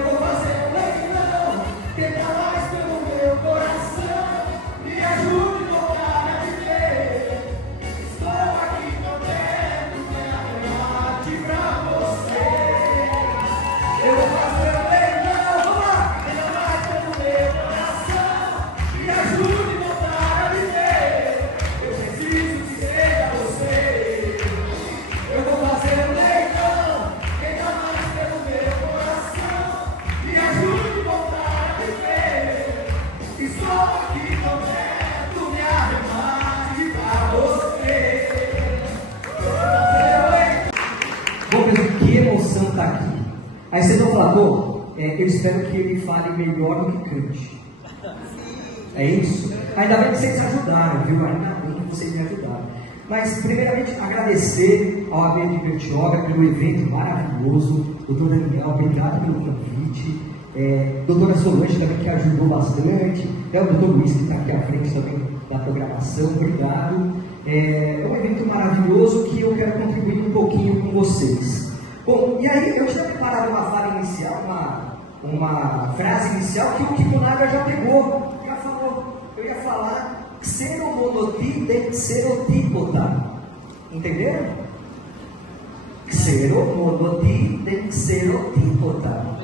Eu vou fazer um leilão, quem tá mais pelo meu coração, me ajude a voltar a viver. Estou aqui contendo minha remate pra você. Eu vou fazer um leilão, vamos lá, quem tá mais pelo meu coração, me ajude a voltar a viver. Eu preciso que seja você. Eu vou fazer um leilão, quem tá mais pelo meu coração, me ajude a voltar a viver. Estou aqui contento, me arremate pra você. Bom, pessoal, que emoção estar aqui. Aí vocês vão falar, pô, eu espero que ele fale melhor do que cante. É isso? Ainda bem que vocês ajudaram, viu? Ainda bem que vocês me ajudaram. Mas, primeiramente, agradecer ao AB de Bertioga pelo evento maravilhoso. Doutor Daniel, obrigado pelo convite. Doutora Solange também, que ajudou bastante. O doutor Luiz, que está aqui à frente também da programação, obrigado. É um evento maravilhoso que eu quero contribuir um pouquinho com vocês. Bom, e aí eu tinha preparado uma fala inicial, uma frase inicial que o Kiko Naga já pegou, já falou. Eu ia falar xeromonoti de xerotipota. Entenderam? Xeromonoti de xerotipota.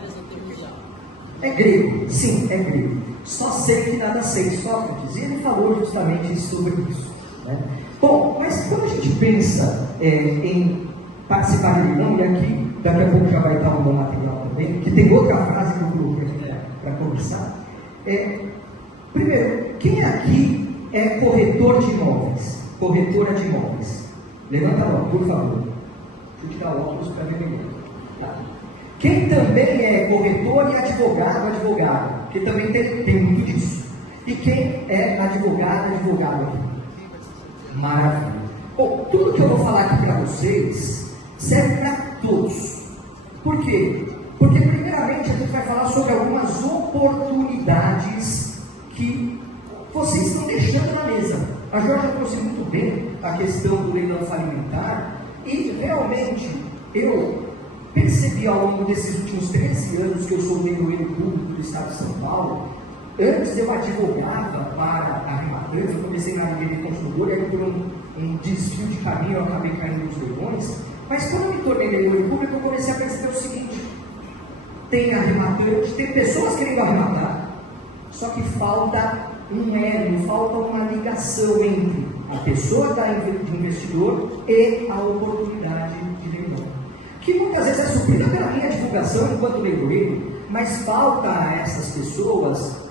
É grego, sim, é grego. Só sei que nada sei, Sócrates. E ele falou justamente sobre isso. Né? Bom, mas quando a gente pensa em participar de leilão, e aqui daqui a pouco já vai estar o meu material também, que tem outra frase que eu coloquei para conversar. Primeiro, quem aqui é corretor de imóveis? Corretora de imóveis? Levanta a mão, por favor. Deixa eu tirar o óculos para ver melhor. Tá. Quem também é corretor e advogado, porque também tem muito disso. E quem é advogado aqui? Maravilha. Bom, tudo que eu vou falar aqui para vocês serve para todos. Por quê? Porque primeiramente a gente vai falar sobre algumas oportunidades que vocês estão deixando na mesa. A Jorge trouxe muito bem a questão do leilão falimentar e realmente eu percebi ao longo desses últimos 13 anos que eu sou leiloeiro público do Estado de São Paulo. Antes eu advogava para a Rimatrans, eu comecei na área de consumidor, e aí por um desvio de caminho eu acabei caindo nos leilões. Mas quando eu me tornei leiloeiro público, eu comecei a perceber o seguinte: tem a Rimatrans, tem pessoas querendo arrematar, só que falta um elo, falta uma ligação entre a pessoa de investidor e a oportunidade de leilão, que muitas vezes é suprida pela minha divulgação enquanto leiloeiro, mas falta a essas pessoas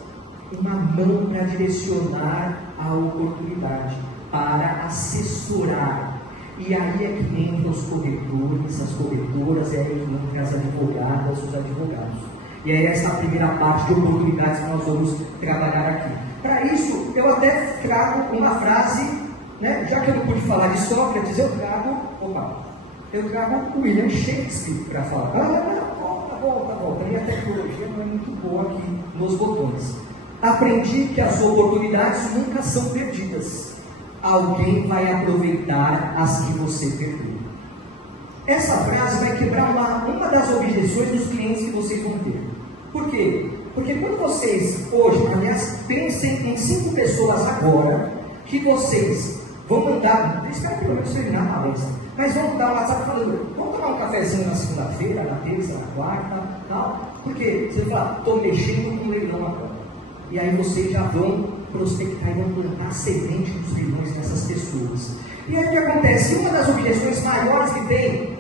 uma mão para direcionar a oportunidade, para assessorar. E aí é que entram os corretores, as corretoras, é aí que entram as advogadas, os advogados. E aí essa é a primeira parte de oportunidades que nós vamos trabalhar aqui. Para isso, eu até trago uma frase, né? Já que eu não pude falar de Sócrates, eu trago o William Shakespeare para falar. Volta. E a tecnologia não é muito boa aqui nos botões. Aprendi que as oportunidades nunca são perdidas. Alguém vai aproveitar as que você perdeu. Essa frase vai quebrar uma das objeções dos clientes que vocês vão ter. Por quê? Porque quando vocês, hoje, aliás, pensem em 5 pessoas agora, que vocês vão mandar, espero pelo menos terminar a palestra, mas vão dar um WhatsApp falando, vamos tomar um cafezinho na segunda-feira, na terça, na quarta, tal, porque você fala, estou mexendo com leilão agora. E aí vocês já vão prospectar e vão plantar semente dos leilões nessas pessoas. E aí o que acontece? Uma das objeções maiores que tem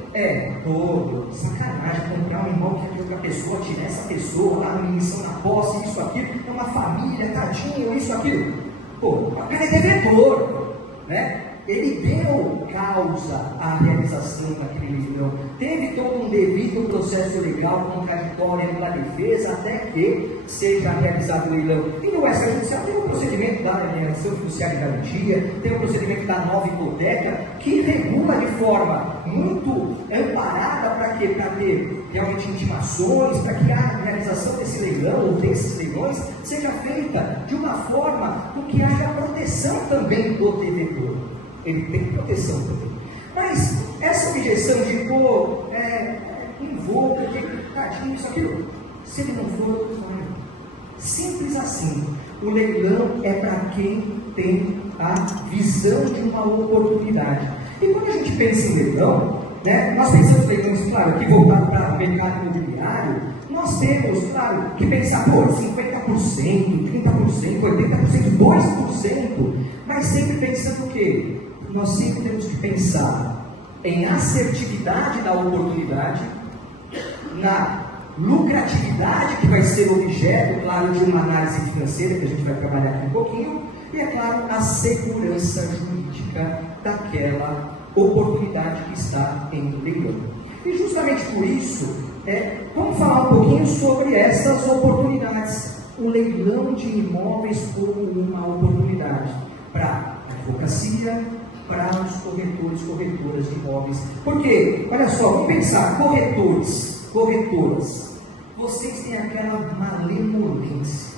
sacanagem, comprar um imóvel que é de outra pessoa, tirar essa pessoa lá na emissão na posse, isso, aquilo, é uma família, tadinho, isso, aquilo. Pô, o cara é devedor, né? Ele deu causa à realização daquele leilão, teve todo um devido processo legal, contraditório pela defesa, até que seja realizado o leilão. E no extrajudicial tem um procedimento da alienação fiduciária de garantia, tem um procedimento da nova hipoteca, que regula de forma muito amparada para quê? Para ter realmente intimações, para que a realização desse leilão ou desses leilões seja feita de uma forma com que haja proteção também do devedor. Ele tem proteção também. Mas essa objeção de invoca, tadinho, isso, aquilo, Se ele não for, vai. Simples assim. O leilão é para quem tem a visão de uma oportunidade. E quando a gente pensa em leilão, né, nós pensamos em leilões, claro, que voltado para o mercado imobiliário, nós temos, claro, que pensar, pô, 50%, 30%, 80%, 2%, mas sempre pensando o quê? Nós sempre temos que pensar em assertividade da oportunidade, na lucratividade que vai ser objeto, claro, de uma análise financeira, que a gente vai trabalhar aqui um pouquinho, e, é claro, a segurança jurídica daquela oportunidade que está em leilão. E justamente por isso, vamos falar um pouquinho sobre essas oportunidades. O leilão de imóveis como uma oportunidade para a advocacia, para os corretores, corretoras de imóveis. Porque, olha só, vamos pensar, corretoras, vocês têm aquela malemolência,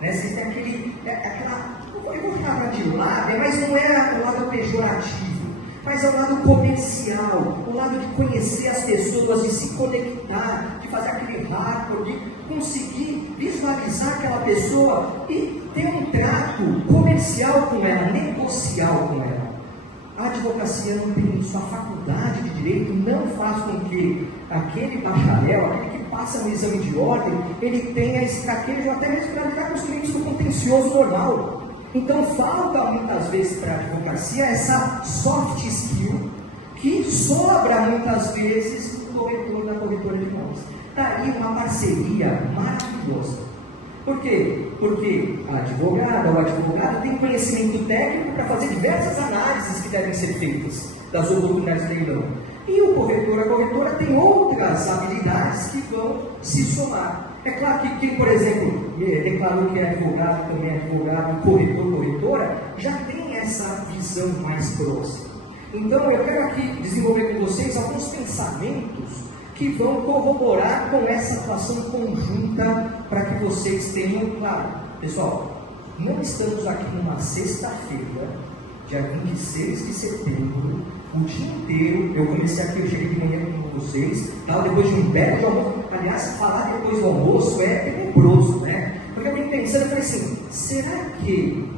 né? Vocês têm aquela, eu vou chamar de lado, mas não é o lado pejorativo, mas é o lado comercial, o lado de conhecer as pessoas, de se conectar, de fazer aquele rapport, de conseguir visualizar aquela pessoa e ter um trato comercial com ela, negocial com ela. A advocacia não tem isso, a faculdade de direito não faz com que aquele bacharel, aquele que passa no exame de ordem, ele tenha esse traquejo até mesmo para lidar com os clientes do contencioso normal. Então falta muitas vezes para a advocacia essa soft skill que sobra muitas vezes no corretor da corretora de imóveis. Daí uma parceria maravilhosa. Por quê? Porque a advogada ou o advogado tem conhecimento técnico para fazer diversas análises que devem ser feitas das oportunidades de leilão. E o corretor, a corretora tem outras habilidades que vão se somar. É claro que quem, por exemplo, declarou que é advogado, também é advogado, corretor, corretora, já tem essa visão mais próxima. Então eu quero aqui desenvolver com vocês alguns pensamentos que vão corroborar com essa atuação conjunta para que vocês tenham claro. Pessoal, não estamos aqui numa sexta-feira, dia 26 de setembro, o dia inteiro. Eu comecei aqui, eu cheguei de manhã com vocês, depois de um belo de almoço. Aliás, falar depois do almoço é tenebroso, né? Porque eu vim pensando, eu falei assim, será que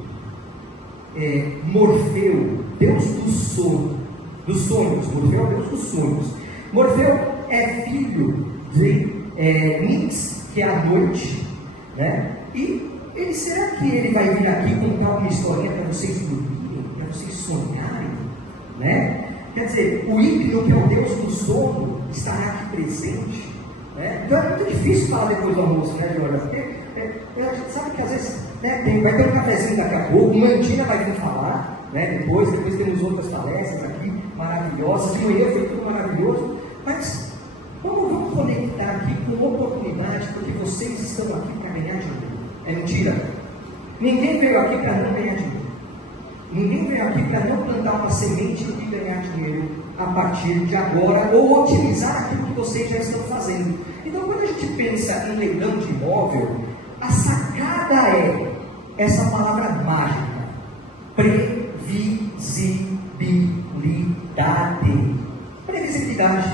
Morfeu, Deus dos sonhos, Morfeu é Deus dos sonhos, Morfeu é filho de Nix, que é a noite, né? E será que ele vai vir aqui contar uma historinha para vocês dormirem, para vocês sonharem, né? Quer dizer, o ígneo, que é o Deus do sono, estará aqui presente, né? Então é muito difícil falar depois do almoço, né, Jorge? Porque a gente sabe que às vezes vai ter um cafezinho daqui a pouco, Mandina vai vir falar, né? Depois temos outras palestras aqui maravilhosas, de manhã foi tudo maravilhoso, mas vamos conectar aqui com oportunidade, porque vocês estão aqui para ganhar dinheiro. É mentira. Ninguém veio aqui para não ganhar dinheiro. Ninguém veio aqui para não plantar uma semente e ganhar dinheiro a partir de agora, ou otimizar aquilo que vocês já estão fazendo. Então, quando a gente pensa em leilão de imóvel, a sacada é essa palavra mágica: previsibilidade. Previsibilidade.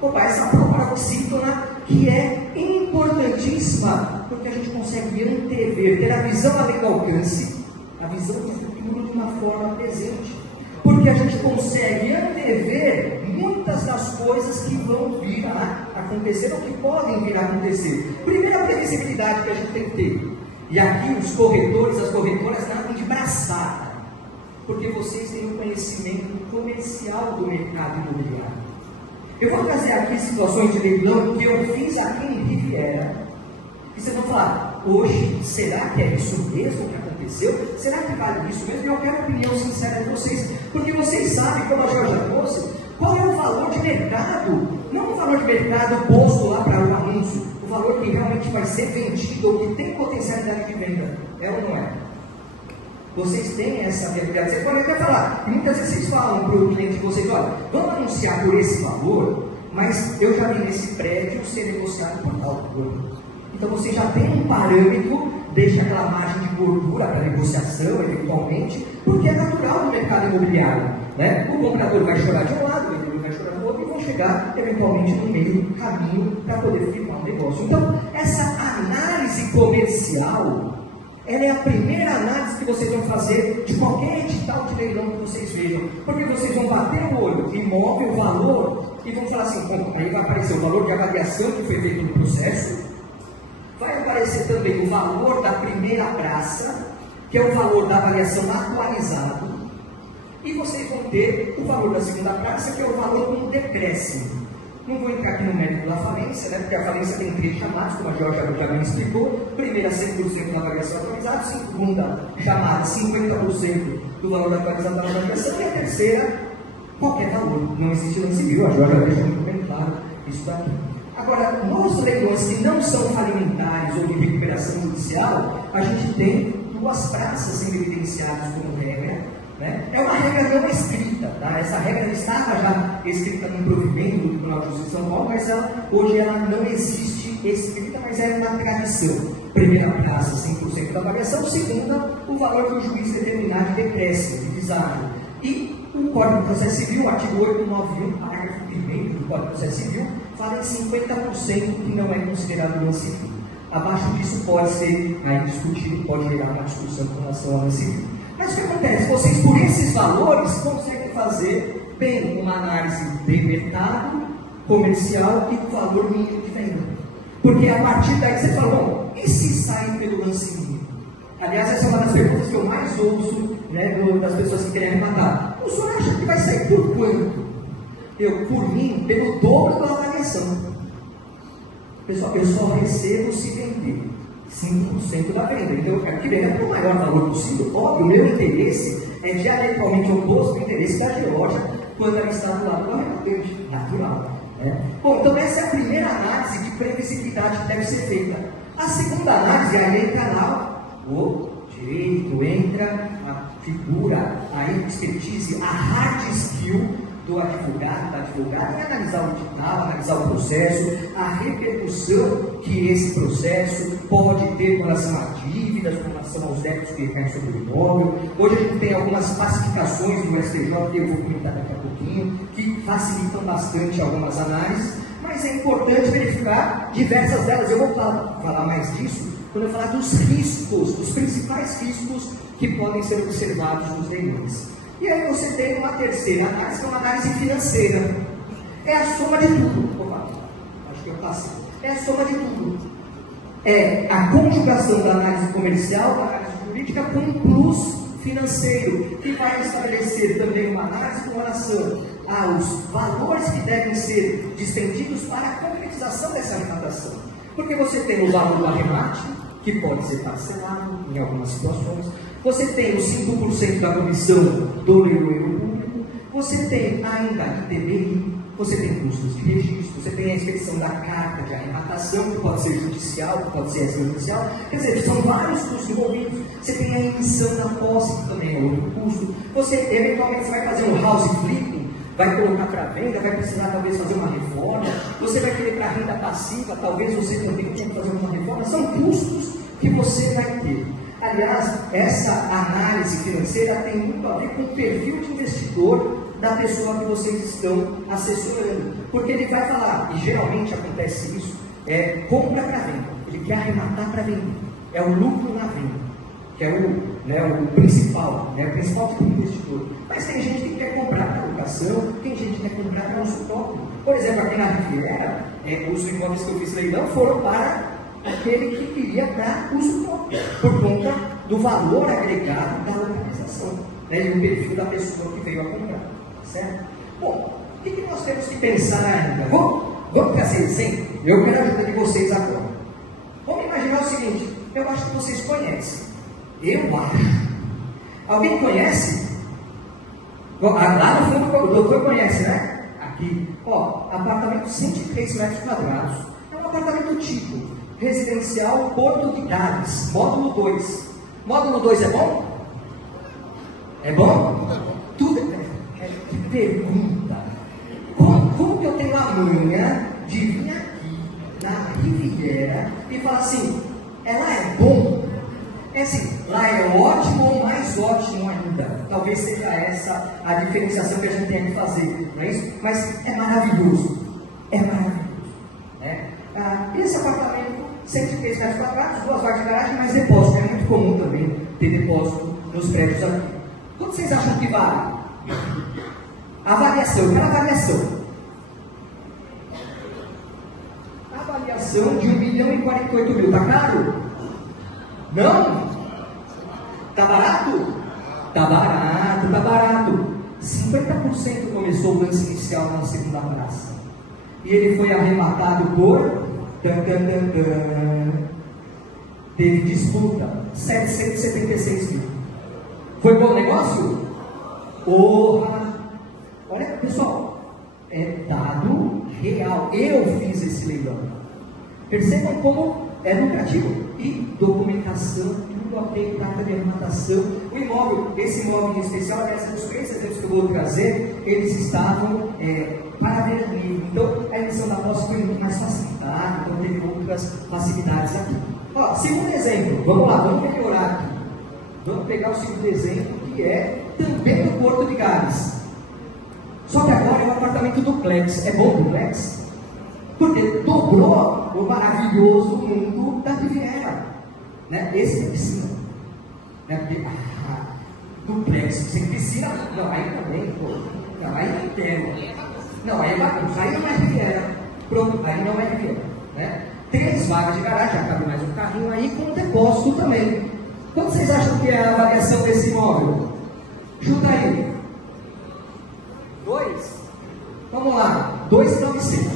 Opa, essa paroxítona que é importantíssima, porque a gente consegue antever, ter a visão além do alcance, a visão do futuro de uma forma presente, porque a gente consegue antever muitas das coisas que vão vir a acontecer ou que podem vir a acontecer. Primeira previsibilidade que a gente tem que ter, e aqui os corretores, as corretoras nadam de braçada, porque vocês têm o conhecimento comercial do mercado imobiliário. Eu vou trazer aqui situações de leilão que eu fiz aqui em Riviera, e vocês vão falar, hoje, será que é isso mesmo que aconteceu? Será que vale isso mesmo? E eu quero a opinião sincera de vocês, porque vocês sabem, como a Jorge trouxe, qual é o valor de mercado, não o valor de mercado posto lá para o anúncio, o valor que realmente vai ser vendido ou que tem potencialidade de venda, é ou não é? Vocês têm essa realidade. Você pode até falar, e muitas vezes vocês falam para o cliente de vocês, olha, vamos anunciar por esse valor, mas eu já vi nesse prédio ser negociado por tal valor. Então você já tem um parâmetro, deixa aquela margem de gordura para negociação, eventualmente, porque é natural no mercado imobiliário, né? O comprador vai chorar de um lado, o vendedor vai chorar do outro, e vão chegar, eventualmente, no meio caminho para poder firmar um negócio. Então, essa comercial, ela é a primeira análise que vocês vão fazer de qualquer edital de leilão que vocês vejam. Porque vocês vão bater o olho, imóvel, valor, e vão falar assim, bom, aí vai aparecer o valor de avaliação que foi feito no processo, vai aparecer também o valor da primeira praça, que é o valor da avaliação atualizado, e vocês vão ter o valor da segunda praça, que é o valor com decréscimo. Não vou entrar aqui no método da falência, né, porque a falência tem 3 chamadas, como a Jorge já me explicou. Primeira, 100% da avaliação atualizada. Segunda, chamada, 50% do valor atualizado da avaliação. E a terceira, qualquer valor. Não existe lance civil, a Jorge já deixa muito bem claro isso daqui. Agora, nos leilões que não são falimentares ou de recuperação judicial, a gente tem 2 praças sendo evidenciadas como regra. Né? É uma regra não escrita, tá? Essa regra estava já escrita no provimento do Tribunal de Justiça de São Paulo, mas hoje ela não existe escrita, mas é na tradição. Primeira praça, 100% da avaliação. Segunda, o valor que o juiz determinar de decréscimo, de deságio. E o Código de Processo Civil, o artigo 891, parágrafo 1º do Código de Processo Civil, fala em 50% que não é considerado lance civil. Abaixo disso pode ser discutido, pode gerar uma discussão com relação ao lance civil. Mas o que acontece? Vocês, por esses valores, conseguem fazer bem uma análise de mercado, comercial e do valor mínimo de venda. Porque a partir daí você fala, bom, e se saem pelo lance mínimo? Aliás, essa é uma das perguntas que eu mais ouço, né, das pessoas que querem arrematar. O senhor acha que vai sair por quanto? Por mim, pelo dobro da avaliação. Pessoal, eu só recebo se vender 5% da venda. Então eu quero que venha pelo maior valor possível. Óbvio, o meu interesse é diametralmente oposto ao interesse da Geórgia quando ela está do lado do arrematante. Natural. Né? Bom, então essa é a primeira análise de previsibilidade que deve ser feita. A segunda análise, aí entra lá o direito, entra a figura, a expertise, a hard skill do advogado, da advogada, em analisar o edital, analisar o processo, a repercussão que esse processo pode ter com relação a dívidas, com relação aos débitos que recaem sobre o imóvel. Hoje a gente tem algumas classificações do STJ, que eu vou comentar daqui a pouquinho, que facilitam bastante algumas análises, mas é importante verificar diversas delas. Eu vou falar mais disso quando eu falar dos riscos, dos principais riscos que podem ser observados nos leilões. E aí você tem uma terceira análise, que é uma análise financeira. É a soma de tudo. Opa, acho que eu passei. É a soma de tudo. É a conjugação da análise comercial, da análise jurídica, com um plus financeiro, que vai estabelecer também uma análise com relação aos valores que devem ser distendidos para a concretização dessa arrecadação. Porque você tem o valor do arremate, que pode ser parcelado em algumas situações. Você tem os 5% da comissão do leiloeiro público, você tem ainda ITBI, você tem custos de registro, você tem a expedição da carta de arrematação, que pode ser judicial, que pode ser extrajudicial, quer dizer, são vários custos envolvidos. Você tem a emissão da posse, que também é outro custo. Você, eventualmente, vai fazer um house flipping, vai colocar para venda, vai precisar talvez fazer uma reforma, você vai querer para renda passiva, talvez você também tenha que fazer uma reforma, são custos que você vai ter. Aliás, essa análise financeira tem muito a ver com o perfil de investidor da pessoa que vocês estão assessorando, porque ele vai falar, e geralmente acontece isso, compra para venda, ele quer arrematar para vender, é o lucro na venda, que é o principal, o principal tipo de investidor. Mas tem gente que quer comprar para locação, tem gente que quer comprar para uso próprio. Por exemplo, aqui na Riviera, os imóveis que eu fiz leilão foram para aquele que queria para uso próprio, por conta do valor agregado da localização, e o perfil da pessoa que veio a comprar. Certo? Bom, o que nós temos que pensar ainda? Vamos ficar sem exemplo? Eu quero a ajuda de vocês agora. Vamos imaginar o seguinte: eu acho que vocês conhecem. Eu acho. Alguém conhece? Lá no fundo, o doutor conhece, né? Aqui. Apartamento 103 metros quadrados. É um apartamento tipo residencial Porto de Gales, módulo 2. Módulo 2 é bom? É bom? Tudo é bom. Que pergunta! Como que eu tenho a manha de vir aqui na Riviera e falar assim, ela é bom? É assim, lá é ótimo ou mais ótimo ainda? Talvez seja essa a diferenciação que a gente tem que fazer, não é isso? Mas é maravilhoso. É maravilhoso. Esse apartamento, 103 metros quadrados, 2 vagas de garagem, mais depósito. É muito comum também ter depósito nos prédios aqui. Quanto vocês acham que vale? Avaliação, quero avaliação. Avaliação de 1.048.000, tá caro? Não? Tá barato? Tá barato, tá barato. 50% começou o lance inicial na segunda praça. E ele foi arrematado por... Teve disputa, 776 mil. Foi bom negócio? Porra! Olha, pessoal, é dado real. Eu fiz esse leilão. Percebam como é lucrativo. E documentação, tudo ok, data de arrematação. O imóvel, esse imóvel em especial, aliás, dos 3 exemplos que eu vou trazer, eles estavam para veraneio. Então, a emissão da posse foi muito mais facilitada, então teve outras facilidades aqui. Ó, segundo exemplo, vamos lá, vamos melhorar aqui. Vamos pegar o segundo exemplo, que é também do Porto de Gales. Só que agora é um apartamento duplex. É bom duplex? Porque dobrou o maravilhoso mundo da Riviera. Né? Esse é piscina. Né? Porque, duplex sem piscina, não, aí também, pô. Não, aí não entendo. Não, aí é bagunça, aí não é Riviera. Pronto, aí não é Riviera. Né? 3 vagas de garagem, já cabe mais um carrinho aí com depósito também. Quanto vocês acham que é a avaliação desse imóvel? Chuta aí. 2? Vamos lá, 2,900.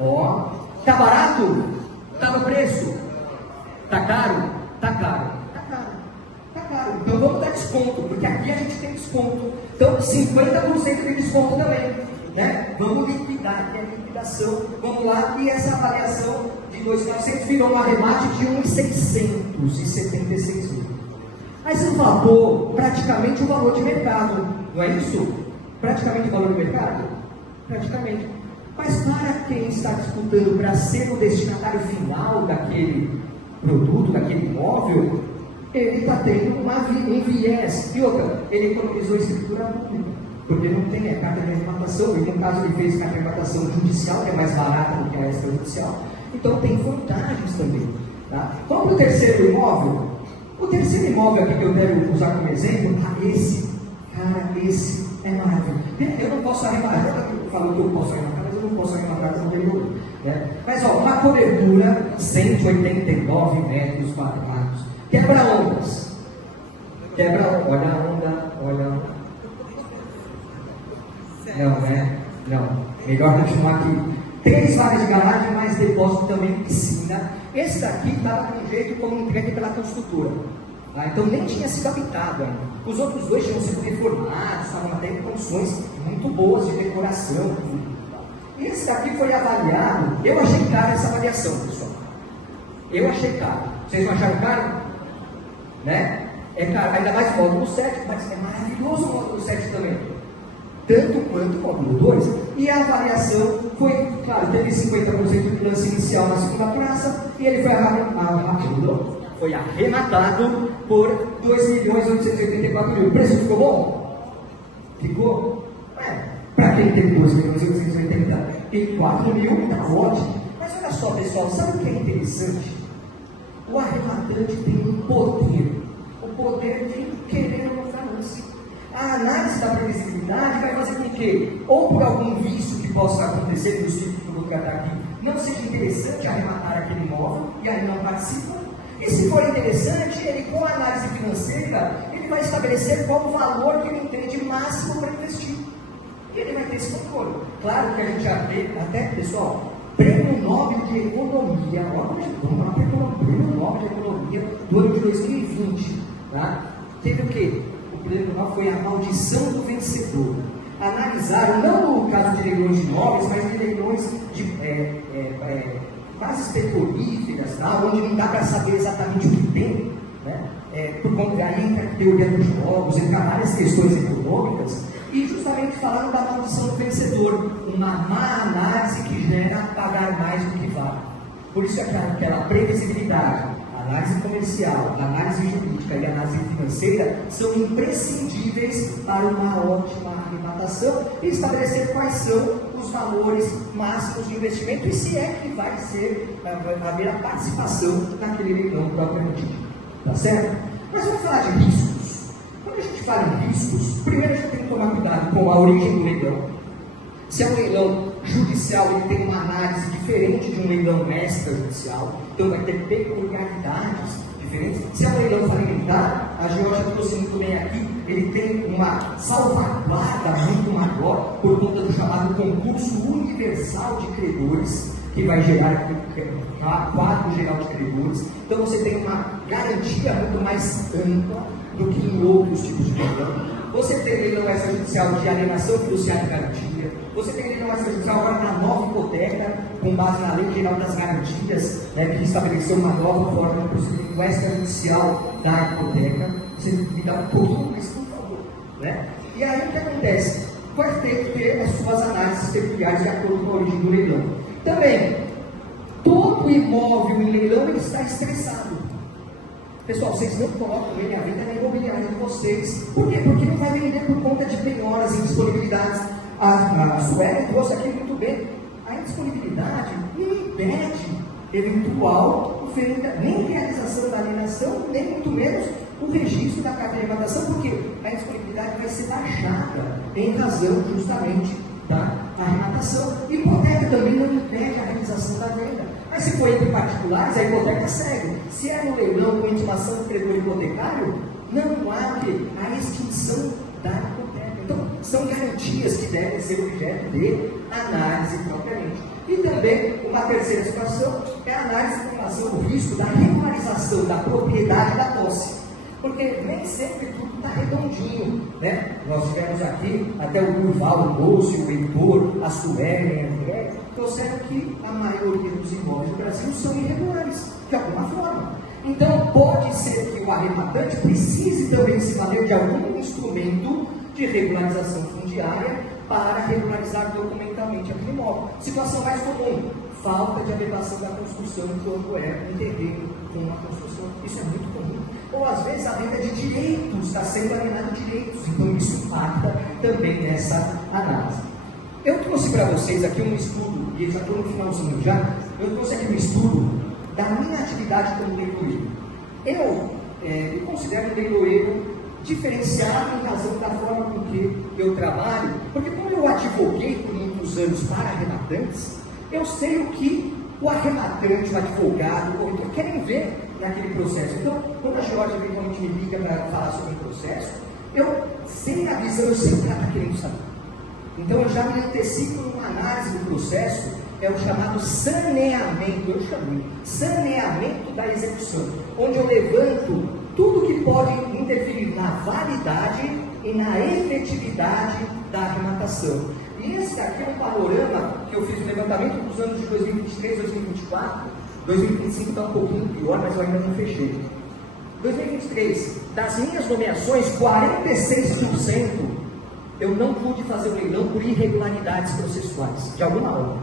Ó, tá barato? Tá no preço? Tá caro? Tá caro. Tá caro. Tá caro. Então vamos dar desconto, porque aqui a gente tem desconto. Então 50% de desconto também. Né? Vamos liquidar, aqui é a liquidação. Vamos lá, e essa avaliação de 2.900 virou um arremate de 1.676 mil. Aí você fala, pô, praticamente o valor de mercado, não é isso? Praticamente o valor de mercado? Praticamente. Mas para quem está disputando para ser o destinatário final daquele produto, daquele imóvel, ele está tendo um viés. E outra, ele economizou escritura pública, porque não tem a carta de arrematação, e no caso ele fez carta de arrematação judicial, que é mais barata do que a extrajudicial. Então tem vantagens também. Tá? Vamos para o terceiro imóvel. O terceiro imóvel aqui que eu quero usar como exemplo, esse é maravilhoso. Eu não posso arrematar, eu falo que eu posso arrematar, mas eu não posso arrematar com o anterior. Né? Mas ó, uma cobertura 189 metros quadrados. Quebra-ondas. Quebra-ondas. Olha a onda, olha a onda. Não, né? Não. Melhor continuar aqui. 3 vagas de garagem, mais depósito também, piscina. Esse daqui estava de um jeito como entregue pela construtora. Tá? Então nem tinha sido habitado ainda. Os outros 2 tinham sido reformados, estavam até em condições muito boas de decoração. Esse daqui foi avaliado. Eu achei caro essa avaliação, pessoal. Eu achei caro. Vocês não acharam caro? Né? É caro, ainda mais o módulo 7, mas é maravilhoso o módulo 7 também. Tanto quanto o módulo 2. E a avaliação foi, claro, teve 50% do lance inicial na segunda praça e ele foi arrematado por 2.884.000. O preço ficou bom? Ficou? Para quem teve 2.884.000, está ótimo. Mas olha só, pessoal, sabe o que é interessante? O arrematante tem um poder. O poder de querer lucrar lance. A análise da previsibilidade vai fazer com que, ou por algum vício que possa acontecer no ciclo que eu vou tratar aqui, não seja interessante arrematar aquele imóvel e aí não participa. E se for interessante, ele com a análise financeira, ele vai estabelecer qual o valor que ele entende máximo para investir. E ele vai ter esse controle. Claro que a gente já vê, até pessoal, Prêmio Nobel de Economia, vamos lá para o Prêmio Nobel de Economia do ano de 2020. Tá? Teve o quê? O prêmio Nobel foi a maldição do vencedor. Analisaram, não no caso de leilões de imóveis, mas de leilões de bases petrolíferas, tá? Onde não dá para saber exatamente o que tem, né? Por conta daí entra a teoria dos jogos, entra várias questões econômicas, e justamente falando da maldição do vencedor, uma má análise que gera pagar mais do que vale. Por isso aquela previsibilidade, análise comercial, análise jurídica e análise financeira são imprescindíveis para uma ótima arrematação e estabelecer quais são os os valores máximos de investimento e se é que vai haver a participação naquele leilão propriamente dito. Tá certo? Mas vamos falar de riscos. Quando a gente fala em riscos, primeiro a gente tem que tomar cuidado com a origem do leilão. Se é um leilão judicial, ele tem uma análise diferente de um leilão extrajudicial, então vai ter peculiaridades diferentes. Se é um leilão falimentar, a Georgia trouxe muito bem aqui, ele tem uma salvaguarda muito maior por conta do chamado concurso universal de credores, que vai gerar quadro geral de credores. Então você tem uma garantia muito mais ampla do que em outros tipos de leilão. Você tem leilão extrajudicial de alienação fiduciária e garantia. Você tem leilão extrajudicial agora na nova hipoteca, com base na Lei Geral das Garantias, que estabeleceu uma nova forma de procedimento extrajudicial da hipoteca. Você me dá um pouquinho mais, por favor. E aí o que acontece? Vai ter que ter as suas análises peculiares de acordo com a origem do leilão. Também, todo imóvel em leilão ele está estressado. Pessoal, vocês não colocam ele à venda na imobiliária de vocês. Por quê? Porque não vai vender por conta de penhoras e indisponibilidades. A Sueli trouxe aqui muito bem. A indisponibilidade não impede eventual venda, nem realização da alienação, nem muito menos o registro da carta de arrematação, porque a indisponibilidade vai ser baixada em razão justamente da arrematação. Hipoteca também não impede a realização da venda. Mas se for entre particulares, a hipoteca segue. Se é no leilão com intimação do credor hipotecário, não há a extinção da hipoteca. Então, são garantias que devem ser objeto de análise propriamente. E também, uma terceira situação é a análise com relação ao risco da regularização da propriedade da posse. Porque nem sempre tudo está redondinho, Nós tivemos aqui até o Durval, o Lúcio, o Heitor, a Sueli, a André, trouxeram que a maioria dos imóveis do Brasil são irregulares, de alguma forma. Então, pode ser que o arrematante precise também se valer de algum instrumento de regularização fundiária para regularizar documentalmente aquele imóvel. Situação mais comum, falta de adequação da construção quando é um terreno com uma construção. Isso é muito comum. Ou às vezes a venda de direitos, está sendo alienado direitos, então isso impacta também nessa análise. Eu trouxe para vocês aqui um estudo, e já estou no finalzinho já, eu trouxe aqui um estudo da minha atividade como leiloeiro. Eu me considero um leiloeiro diferenciado em razão da forma com que eu trabalho, porque como eu advoguei por muitos anos para arrematantes, eu sei o que o arrematante, o advogado, o corretor querem ver naquele processo. Então, quando a Georgia eventualmente me liga para falar sobre o processo, eu sei a visão, eu sei o que ela está querendo saber. Então, eu já me antecipo numa análise do processo, é o chamado saneamento, eu chamo saneamento da execução, onde eu levanto tudo que pode interferir na validade e na efetividade da arrematação. E esse aqui é um panorama que eu fiz no levantamento dos anos de 2023, 2024, 2025 está um pouquinho pior, mas eu ainda não fechei. 2023, das minhas nomeações, 46% eu não pude fazer o leilão por irregularidades processuais, de alguma ordem.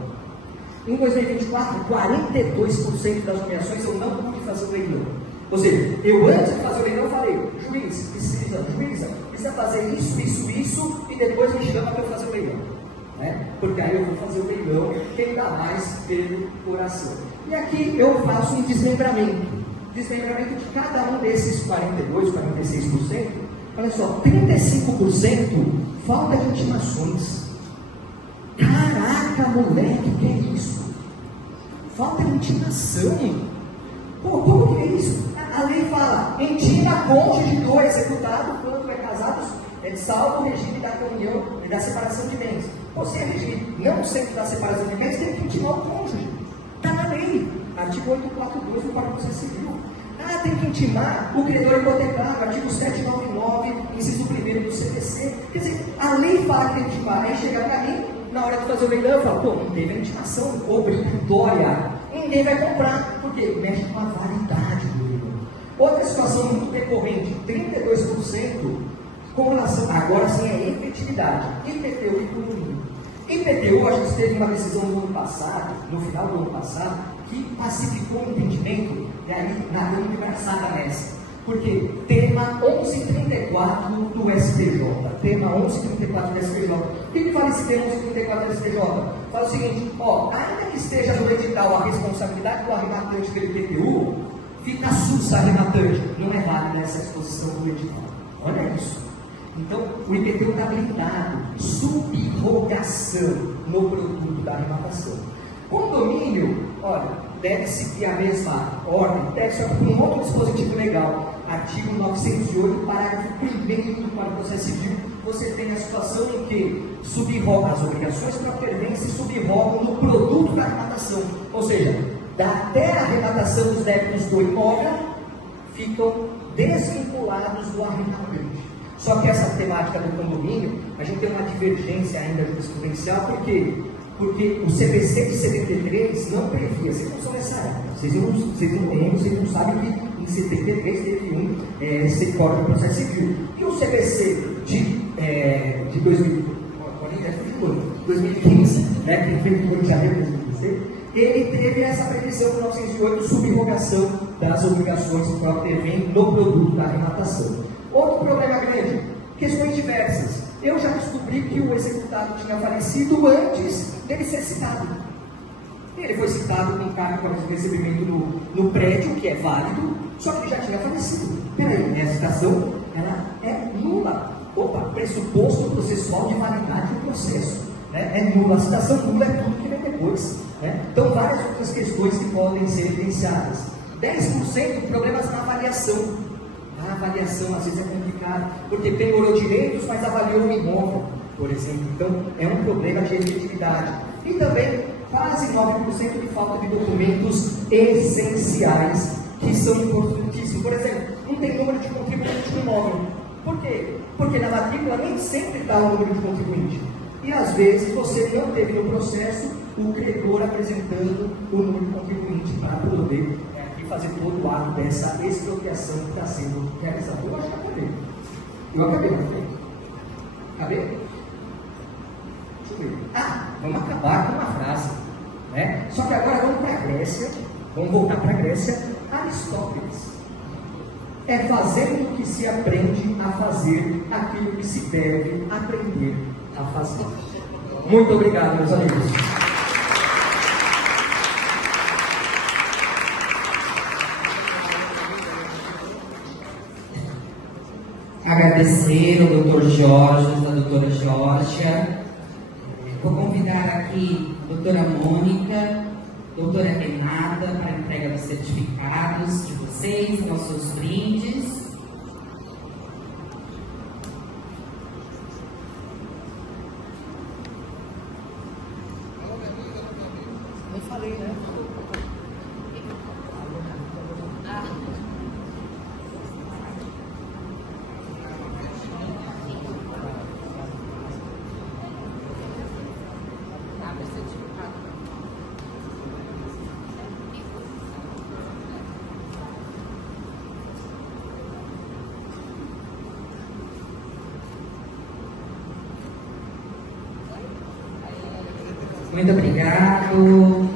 Em 2024, 42% das nomeações eu não pude fazer o leilão. Ou seja, eu antes de fazer o leilão falei, juíza, precisa fazer isso, e depois me chama para eu fazer o leilão. Porque aí eu vou fazer o leilão, quem dá mais pelo coração. E aqui eu faço um desmembramento de cada um desses 42%, 46%. Olha só, 35% falta de intimações. Caraca, moleque, que é isso? Falta de intimação. Pô, como que é isso? A lei fala, intima cônjuge do executado quando é casado, salvo o regime da comunhão e da separação de bens. Ou se é regime não sendo da separação de bens, tem que intimar o cônjuge. Está na lei. Artigo 842 do Código de Processo Civil. Tem que intimar o credor hipotecário, artigo 799, inciso 1º do CPC. Quer dizer, a lei fala que tem que intimar, aí chega para mim, na hora de fazer o leilão, eu falo, pô, não teve a intimação obrigatória. Ninguém vai comprar, porque mexe com a validade do leilão. Outra situação muito recorrente, 32%, com relação, agora sim é efetividade, IPTU e condomínio. IPTU, a gente teve uma decisão no ano passado, no final do ano passado, que pacificou o entendimento, e aí nadando de braçada nessa. Porque tema 1134 do STJ. tema 1134 da STJ. O que fala esse tema 1134 da STJ? Fala o seguinte, ó, ainda que esteja no edital a responsabilidade do arrematante pelo IPTU, fica sus arrematante. Não é válida essa disposição do edital. Olha isso. Então, o IPTU está blindado, subrogação no produto da arrematação. Condomínio, olha, deve seguir a mesma ordem, deve ser um outro dispositivo legal. Artigo 908, parágrafo 1º do Código de Processo Civil, você tem a situação em que subroga as obrigações propriamente e subrogam no produto da arrematação. Ou seja, até a arrematação dos débitos do imóvel ficam desvinculados do arrematante. Só que essa temática do condomínio, a gente tem uma divergência ainda jurisprudencial, por quê? Porque o CPC de 73 não previa, vocês não são nessa época, vocês não sabem que em 73 teve esse Código de Processo Civil. E o CPC de 2015, né, que foi em janeiro de 2016, ele teve essa previsão de 1908, subrogação das obrigações que intervêm no produto da arrematação. Outro problema grande, questões diversas. Eu já descobri que o executado tinha falecido antes dele ser citado. Ele foi citado com cargo de recebimento no prédio, que é válido, só que ele já tinha falecido. Peraí, essa citação ela é nula. Opa, pressuposto processual de validade do processo. Né? É nula, a citação nula é tudo que vem depois. Né? Então, várias outras questões que podem ser evidenciadas. 10% de problemas na avaliação. A avaliação às vezes é complicada, porque pegou direitos, mas avaliou o imóvel, por exemplo. Então, é um problema de efetividade. E também, quase 9% de falta de documentos essenciais, que são importantíssimos. Por exemplo, não tem número de contribuinte no imóvel. Por quê? Porque na matrícula nem sempre está o número de contribuinte. E às vezes você não teve no processo o credor apresentando o número de contribuinte para poder fazer todo o ato dessa expropriação que está sendo realizada. Eu acho que acabei. Eu acabei, não foi? Acabei? Deixa eu ver. Vamos acabar com uma frase. Né? Só que agora vamos para a Grécia, vamos voltar para a Grécia. Aristóteles. É fazendo que se aprende a fazer aquilo que se deve aprender a fazer. Muito obrigado, meus amigos. Agradecer ao Dr. Jorge, a doutora Georgia. Vou convidar aqui a doutora Mônica, doutora Renata, para a entrega dos certificados de vocês, nossos brindes. Eu falei, né? Muito obrigado.